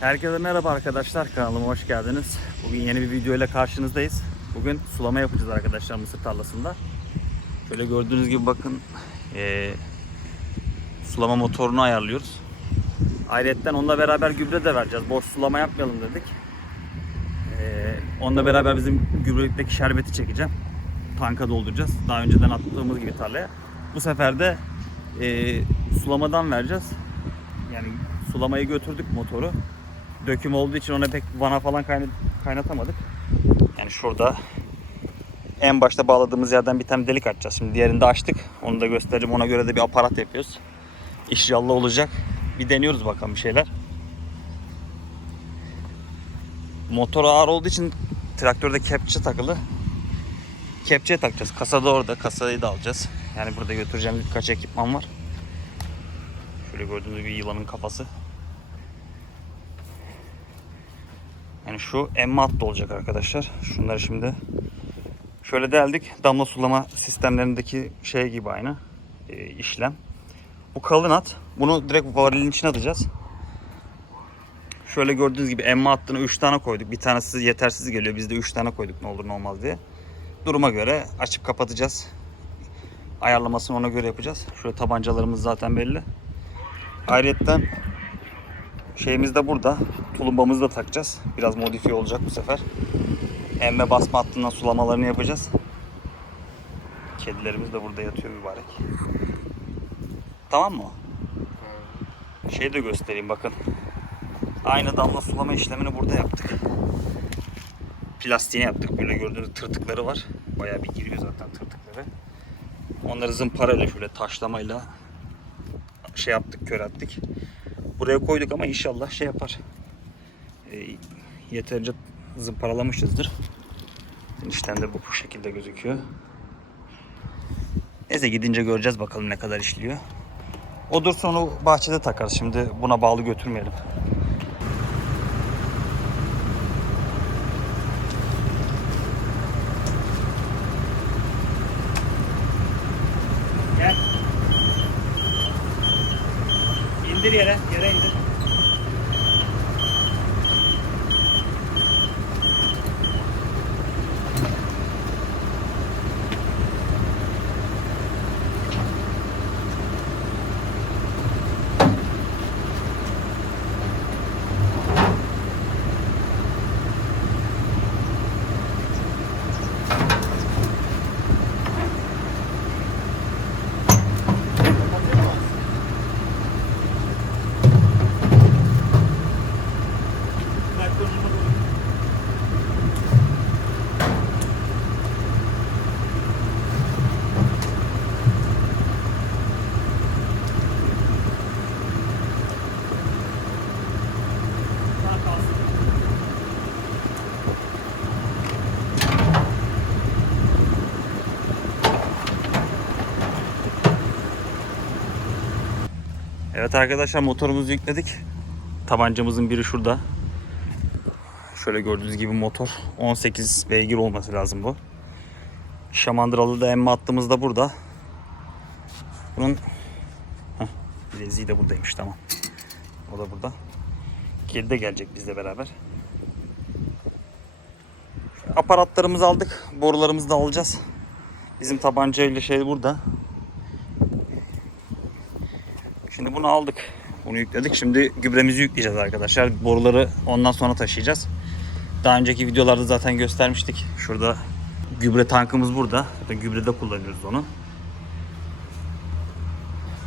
Herkese merhaba arkadaşlar kanalıma hoş geldiniz. Bugün yeni bir video ile karşınızdayız. Bugün sulama yapacağız arkadaşlar mısır tarlasında. Şöyle gördüğünüz gibi bakın eee, sulama motorunu ayarlıyoruz. Ayrıca onunla beraber gübre de vereceğiz. Boş sulama yapmayalım dedik. Eee, onunla beraber bizim gübrelikteki şerbeti çekeceğim. Tanka dolduracağız. Daha önceden attığımız gibi tarlaya. Bu sefer de eee, sulamadan vereceğiz. Yani sulamayı götürdük motoru. Döküm olduğu için ona pek vana falan kayna- kaynatamadık. Yani şurada en başta bağladığımız yerden bir tane delik açacağız. Şimdi diğerini de açtık. Onu da göstereceğim. Ona göre de bir aparat yapıyoruz. İnşallah olacak. Bir deniyoruz bakalım bir şeyler. Motor ağır olduğu için traktörde kepçe takılı. Kepçeye takacağız. Kasa da orada. Kasayı da alacağız. Yani burada götüreceğimiz birkaç ekipman var. Şöyle gördüğünüz gibi yılanın kafası. Yani şu emme hattı olacak arkadaşlar. Şunları şimdi şöyle deldik. Damla sulama sistemlerindeki şey gibi aynı e, işlem. Bu kalın hat. Bunu direkt varilin içine atacağız. Şöyle gördüğünüz gibi emme hattını 3 tane koyduk. Bir tanesi yetersiz geliyor. Biz de 3 tane koyduk ne olur ne olmaz diye. Duruma göre açıp kapatacağız. Ayarlamasını ona göre yapacağız. Şöyle tabancalarımız zaten belli. Ayrıca şeyimiz de burada. Tulumbamızı da takacağız. Biraz modifiye olacak bu sefer. Emme basma hattından sulamalarını yapacağız. Kedilerimiz de burada yatıyor mübarek. Tamam mı? Şey de göstereyim bakın. Aynı damla sulama işlemini burada yaptık. Plastiğine yaptık. Böyle gördüğünüz tırtıkları var. Bayağı bir giriyor zaten tırtıkları. Onları zımparayla şöyle taşlamayla şey yaptık, kör attık. Buraya koyduk ama inşallah şey yapar. E, yeterince zımparalamışızdır. İşten de bu, şekilde gözüküyor. Neyse gidince göreceğiz bakalım ne kadar işliyor. O dursun onu bahçede takarız. Şimdi buna bağlı götürmeyelim. Gel. İndir yere, yere indir. Evet arkadaşlar motorumuzu yükledik. Tabancamızın biri şurada. Şöyle gördüğünüz gibi motor 18 beygir olması lazım bu. Şamandıralı da emme hattımız da burada. Bunun Heh, bileziği de buradaymış tamam. O da burada. Kedi de gelecek bizle beraber. Aparatlarımızı aldık. Borularımızı da alacağız. Bizim tabanca ile şey burada. Şimdi bunu aldık. Bunu yükledik. Şimdi gübremizi yükleyeceğiz arkadaşlar. Boruları ondan sonra taşıyacağız. Daha önceki videolarda zaten göstermiştik. Şurada gübre tankımız burada. Zaten gübrede kullanıyoruz onu.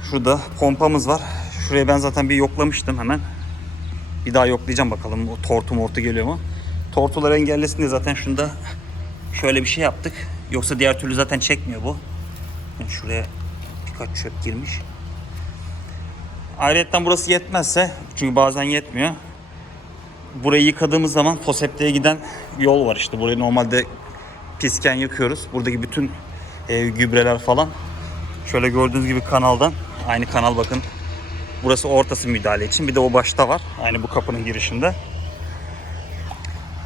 Şurada pompamız var. Şuraya ben zaten bir yoklamıştım hemen. Bir daha yoklayacağım bakalım o tortu mortu geliyor mu. Tortuları engellesin diye zaten şunda şöyle bir şey yaptık. Yoksa diğer türlü zaten çekmiyor bu. Şuraya birkaç çöp girmiş. Ayrıca burası yetmezse çünkü bazen yetmiyor. Burayı yıkadığımız zaman fosepteye giden yol var işte. Burayı normalde pisken yıkıyoruz. Buradaki bütün e, gübreler falan. Şöyle gördüğünüz gibi kanaldan. Aynı kanal bakın. Burası ortası müdahale için. Bir de o başta var. Aynı bu kapının girişinde.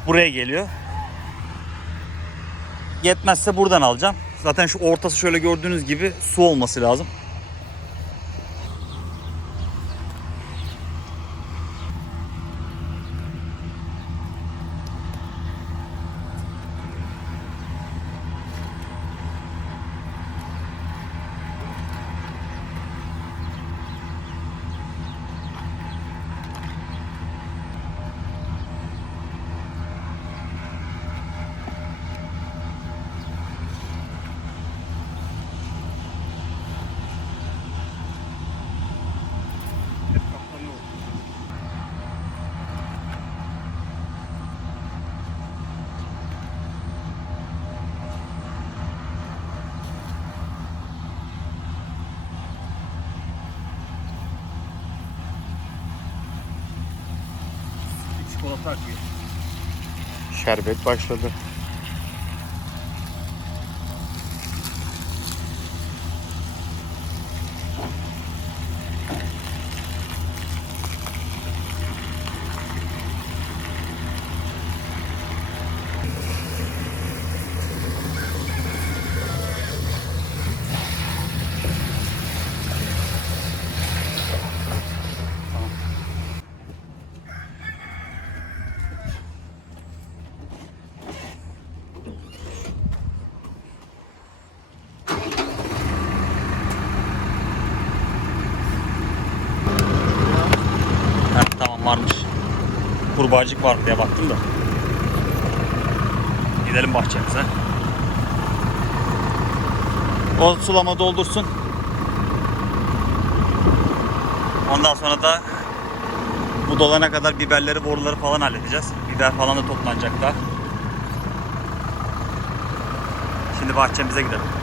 Buraya geliyor. Yetmezse buradan alacağım. Zaten şu ortası şöyle gördüğünüz gibi su olması lazım. Akıyor. Şerbet başladı. Heh, tamam varmış. Kurbağacık var diye baktım da. Gidelim bahçemize. O sulama doldursun. Ondan sonra da bu dolana kadar biberleri, boruları falan halledeceğiz. Biber falan da toplanacak daha. Şimdi bahçemize gidelim.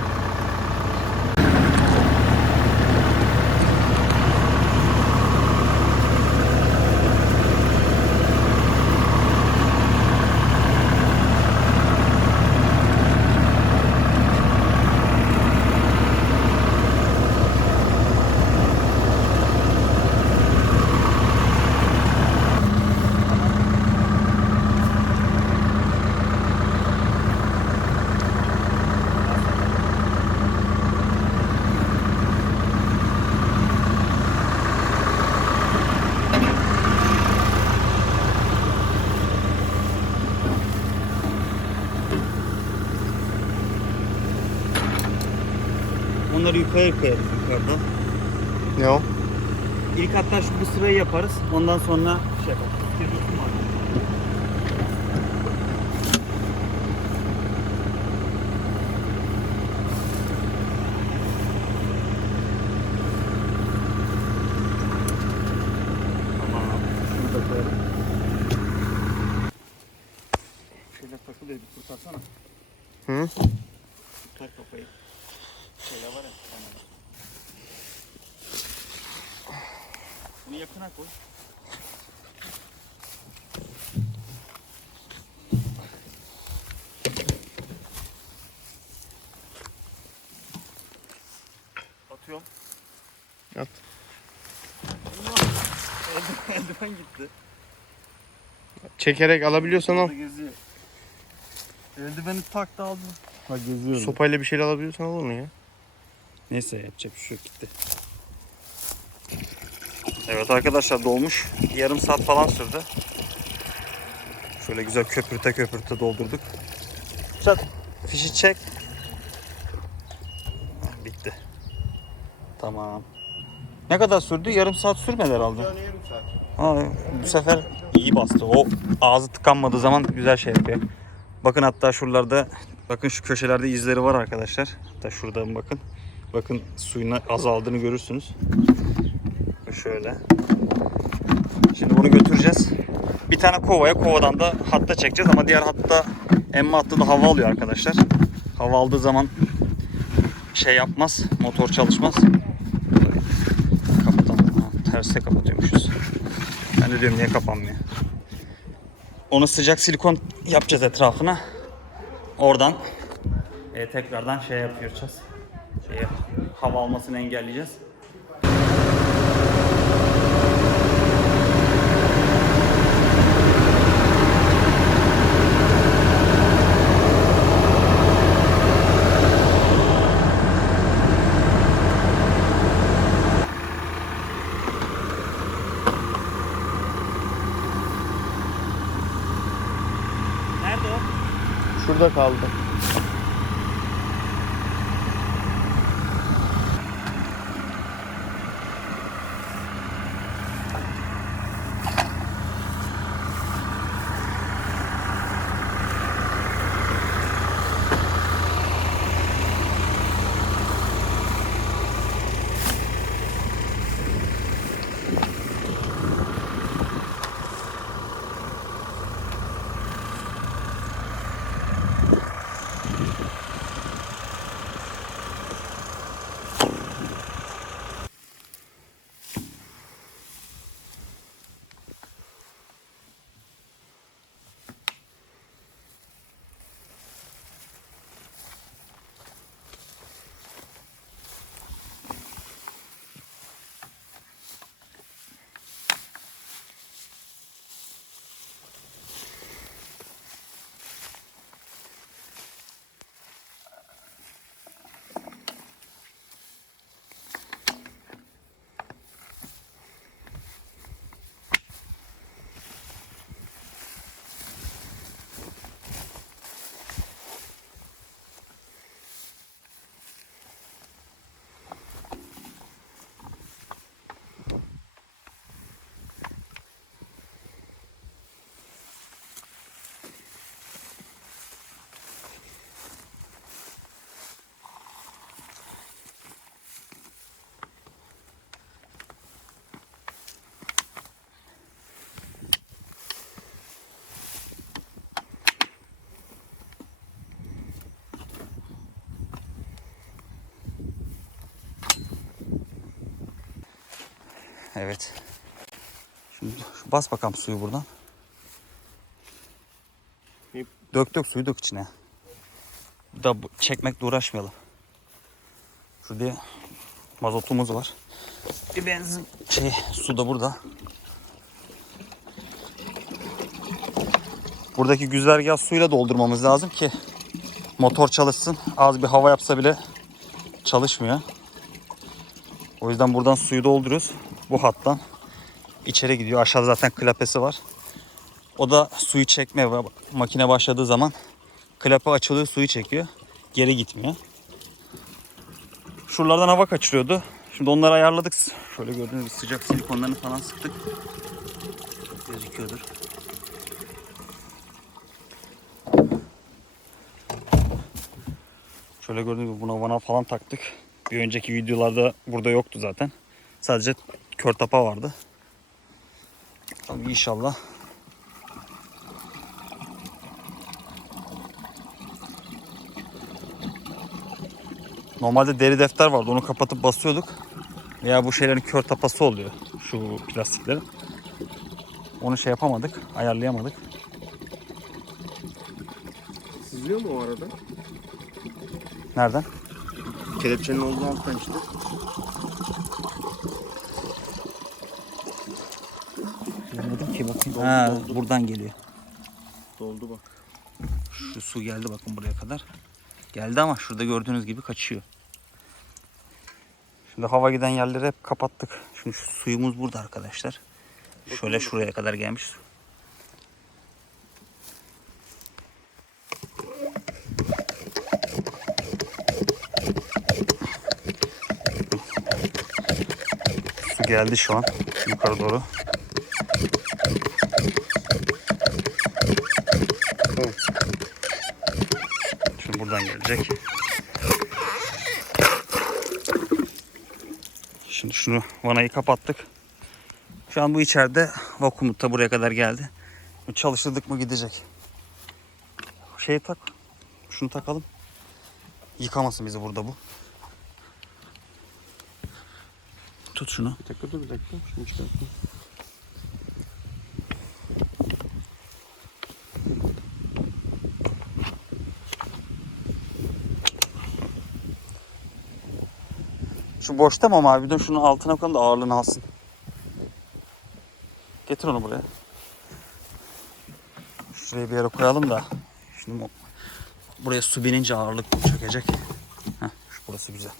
Yukarı koyarız yukarıda. Ne o? İlk hatta şu bu sırayı yaparız. Ondan sonra şey yaparız. Şöyle takılıyor bir kurtarsana. Hı? Kurtar kafayı. Şeyler var ya. Tamam. Bunu yakına koy. Atıyorum. At. Eldiven, eldiven gitti. Çekerek alabiliyorsan al. Geziyor. Eldiveni taktı aldı. Ha geziyor. Sopayla bir şeyler alabiliyorsan al onu ya. Neyse yapacak bir şey yok gitti. Evet arkadaşlar dolmuş. Yarım saat falan sürdü. Şöyle güzel köpürte köpürte doldurduk. Çat. Fişi çek. Bitti. Tamam. Ne kadar sürdü? Yarım saat sürmedi herhalde. Yarım saat. Ha, bu sefer iyi bastı. O ağzı tıkanmadığı zaman güzel şey yapıyor. Bakın hatta şuralarda bakın şu köşelerde izleri var arkadaşlar. Hatta şuradan bakın. Bakın suyun azaldığını görürsünüz. Şöyle. Şimdi bunu götüreceğiz. Bir tane kovaya kovadan da hatta çekeceğiz ama diğer hatta emme hattı da hava alıyor arkadaşlar. Hava aldığı zaman şey yapmaz. Motor çalışmaz. Ha, terse kapatıyormuşuz. Ben de diyorum niye kapanmıyor. Onu sıcak silikon yapacağız etrafına. Oradan e, tekrardan şey yapacağız. Şey, hava almasını engelleyeceğiz. Nerede o? Şurada kaldı. Evet. Şimdi bas bakalım suyu buradan. Dök dök suyu dök içine. Bu- çekmekle uğraşmayalım. Şurada mazotumuz var. Bir benzin şey su da burada. Buradaki güzergah suyla doldurmamız lazım ki motor çalışsın. Az bir hava yapsa bile çalışmıyor. O yüzden buradan suyu dolduruyoruz. Bu hattan içeri gidiyor. Aşağıda zaten klapesi var. O da suyu çekmeye ve makine başladığı zaman klape açılıyor suyu çekiyor. Geri gitmiyor. Şuralardan hava kaçırıyordu. Şimdi onları ayarladık. Şöyle gördüğünüz sıcak silikonlarını falan sıktık. Gözüküyordur. Şöyle gördüğünüz gibi buna vana falan taktık. Bir önceki videolarda burada yoktu zaten. Sadece kör tapa vardı. Tabii inşallah. Normalde deri defter vardı. Onu kapatıp basıyorduk. Veya bu şeylerin kör tapası oluyor. Şu plastiklerin. Onu şey yapamadık. Ayarlayamadık. Sızlıyor mu o arada? Nereden? Kelepçenin olduğu alttan işte. Görmedim ki bakayım. Doldu, ha, doldu. buradan geliyor. Doldu bak. Şu su geldi bakın buraya kadar. Geldi ama şurada gördüğünüz gibi kaçıyor. Şimdi hava giden yerleri hep kapattık. Şimdi şu suyumuz burada arkadaşlar. Şöyle şuraya kadar gelmiş. Su geldi şu an yukarı doğru. Tamam. Gelecek. Şimdi şunu vanayı kapattık. Şu an bu içeride vakumlu da buraya kadar geldi. Çalıştırdık mı gidecek. Şeyi tak. Şunu takalım. Yıkamasın bizi burada bu. Tut şunu. Bir dakika dur bir dakika. Şunu çıkartayım. Şu boşta mı ama bir de şunun altına koyalım da ağırlığını alsın. Getir onu buraya. Şuraya bir yere koyalım da. Şimdi bu- buraya su binince ağırlık çökecek. Heh, şu burası güzel.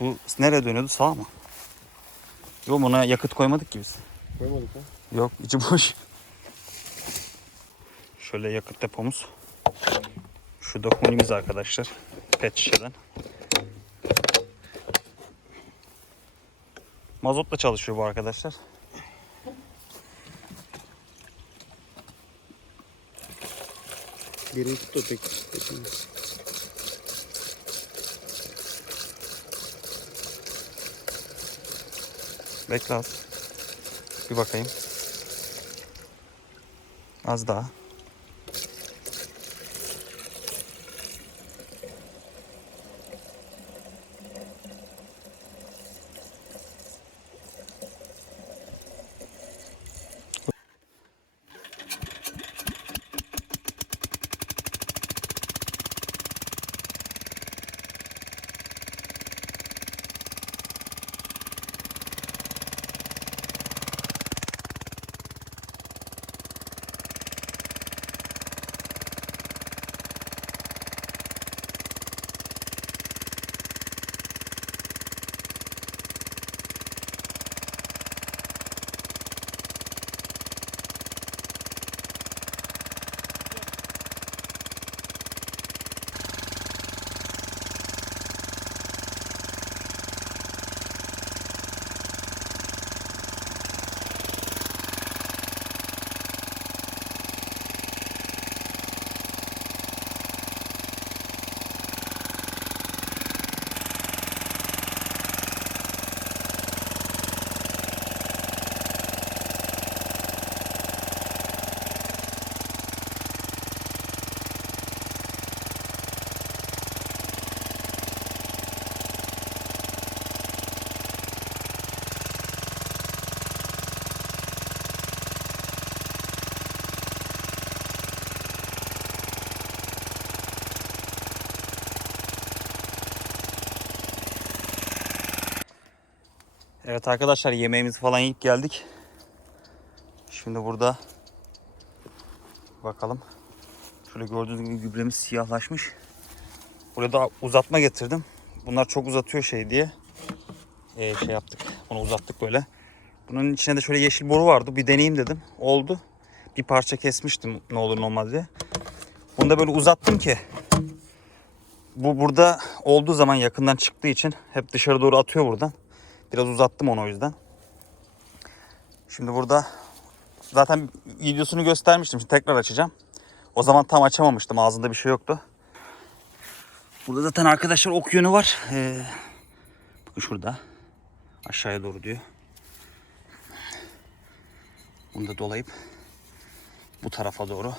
Bu nereye dönüyordu? Sağa mı? Yok buna yakıt koymadık ki biz. Koymadık ha. Yok içi boş. Şöyle yakıt depomuz. Şu da hunimiz arkadaşlar. Pet şişeden. Mazotla çalışıyor bu arkadaşlar. Da pek. Bekle az. Bir bakayım. Az daha. Evet arkadaşlar yemeğimizi falan yiyip geldik. Şimdi burada bakalım. Şöyle gördüğünüz gibi gübremiz siyahlaşmış. Buraya da uzatma getirdim. Bunlar çok uzatıyor şey diye. Ee, şey yaptık. Onu uzattık böyle. Bunun içine de şöyle yeşil boru vardı. Bir deneyeyim dedim. Oldu. Bir parça kesmiştim ne olur ne olmaz diye. Bunu da böyle uzattım ki bu burada olduğu zaman yakından çıktığı için hep dışarı doğru atıyor buradan. Biraz uzattım onu o yüzden. Şimdi burada zaten videosunu göstermiştim. Şimdi tekrar açacağım. O zaman tam açamamıştım. Ağzında bir şey yoktu. Burada zaten arkadaşlar ok yönü var. Ee, bakın şurada. Aşağıya doğru diyor. Bunu da dolayıp bu tarafa doğru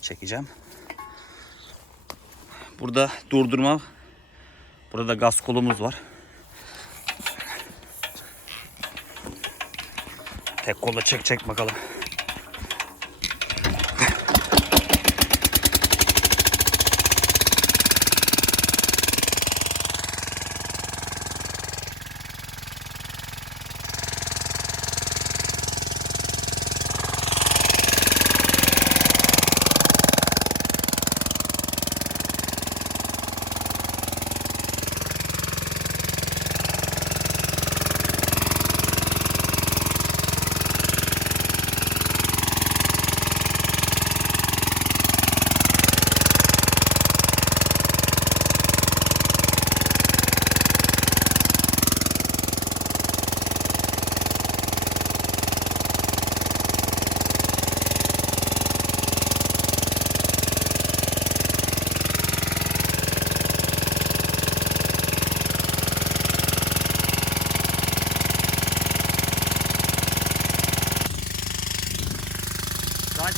çekeceğim. Burada durdurma. Burada da gaz kolumuz var. Tek kolla çek çek bakalım.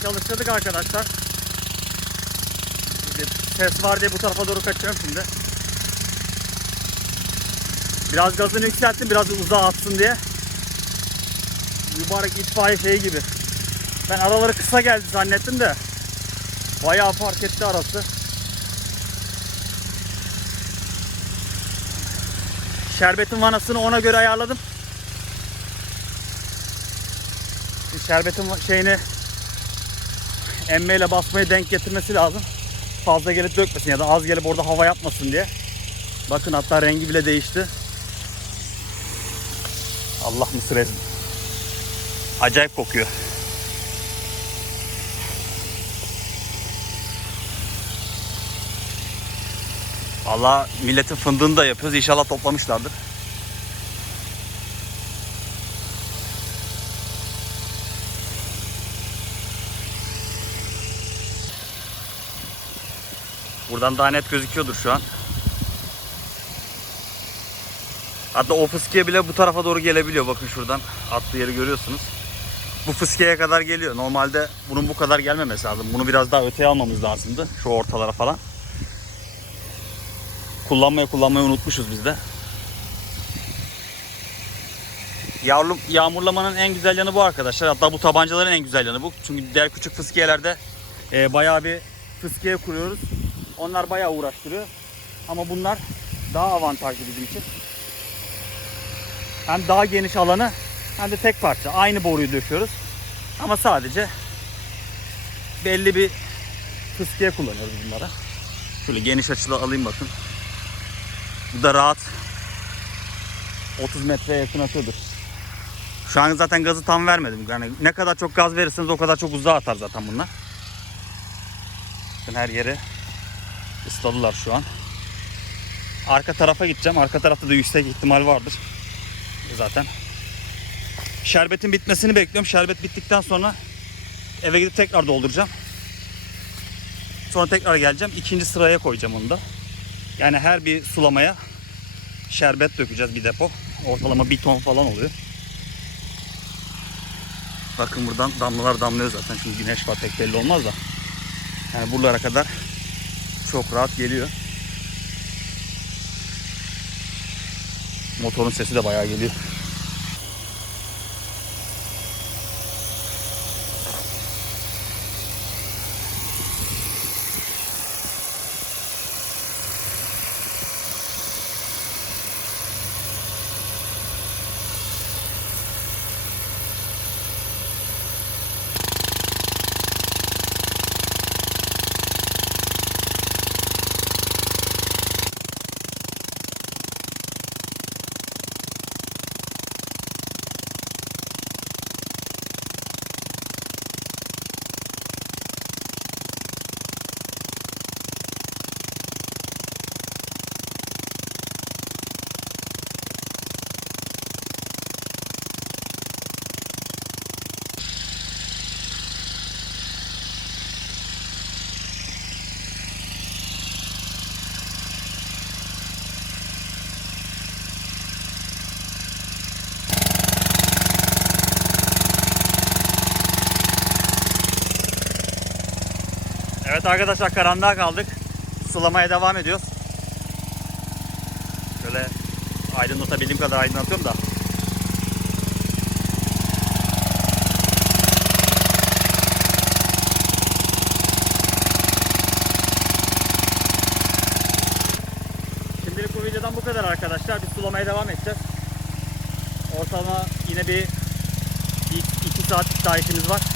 Çalıştırdık arkadaşlar. Şimdi ses var diye bu tarafa doğru kaçıyorum şimdi. Biraz gazını yükselttim biraz uzağa atsın diye. Mübarek itfaiye şeyi gibi. Ben araları kısa geldi zannettim de. Bayağı fark etti arası. Şerbetin vanasını ona göre ayarladım. Şerbetin şeyini emmeyle basmayı denk getirmesi lazım. Fazla gelip dökmesin ya da az gelip orada hava yapmasın diye. Bakın hatta rengi bile değişti. Allah mısır ezdi. Acayip kokuyor. Valla milletin fındığını da yapıyoruz. İnşallah toplamışlardır. Buradan daha net gözüküyordur şu an. Hatta o fıskiye bile bu tarafa doğru gelebiliyor. Bakın şuradan attığı yeri görüyorsunuz. Bu fıskiyeye kadar geliyor. Normalde bunun bu kadar gelmemesi lazım. Bunu biraz daha öteye almamız lazımdı. Şu ortalara falan. Kullanmayı kullanmayı unutmuşuz biz de. Yağmur, yağmurlamanın en güzel yanı bu arkadaşlar. Hatta bu tabancaların en güzel yanı bu. Çünkü diğer küçük fıskiyelerde e, bayağı bir fıskiye kuruyoruz. Onlar bayağı uğraştırıyor. Ama bunlar daha avantajlı bizim için. Hem daha geniş alanı hem de tek parça. Aynı boruyu döşüyoruz. Ama sadece belli bir fıskiye kullanıyoruz bunlara. Şöyle geniş açılı alayım bakın. Bu da rahat 30 metreye yakın atıyordur. Şu an zaten gazı tam vermedim. Yani ne kadar çok gaz verirseniz o kadar çok uzağa atar zaten bunlar. Bakın her yeri ısladılar şu an. Arka tarafa gideceğim. Arka tarafta da yüksek ihtimal vardır. Zaten. Şerbetin bitmesini bekliyorum. Şerbet bittikten sonra eve gidip tekrar dolduracağım. Sonra tekrar geleceğim. İkinci sıraya koyacağım onu da. Yani her bir sulamaya şerbet dökeceğiz bir depo. Ortalama bir ton falan oluyor. Bakın buradan damlalar damlıyor zaten. Şimdi güneş var pek belli olmaz da. Yani buralara kadar çok rahat geliyor. Motorun sesi de bayağı geliyor. Arkadaşlar karanlığa kaldık. Sulamaya devam ediyoruz. Şöyle aydınlatabildiğim kadar aydınlatıyorum da. Şimdilik bu videodan bu kadar arkadaşlar. Biz sulamaya devam edeceğiz. Ortalama yine bir 2 saatlik daha işimiz var.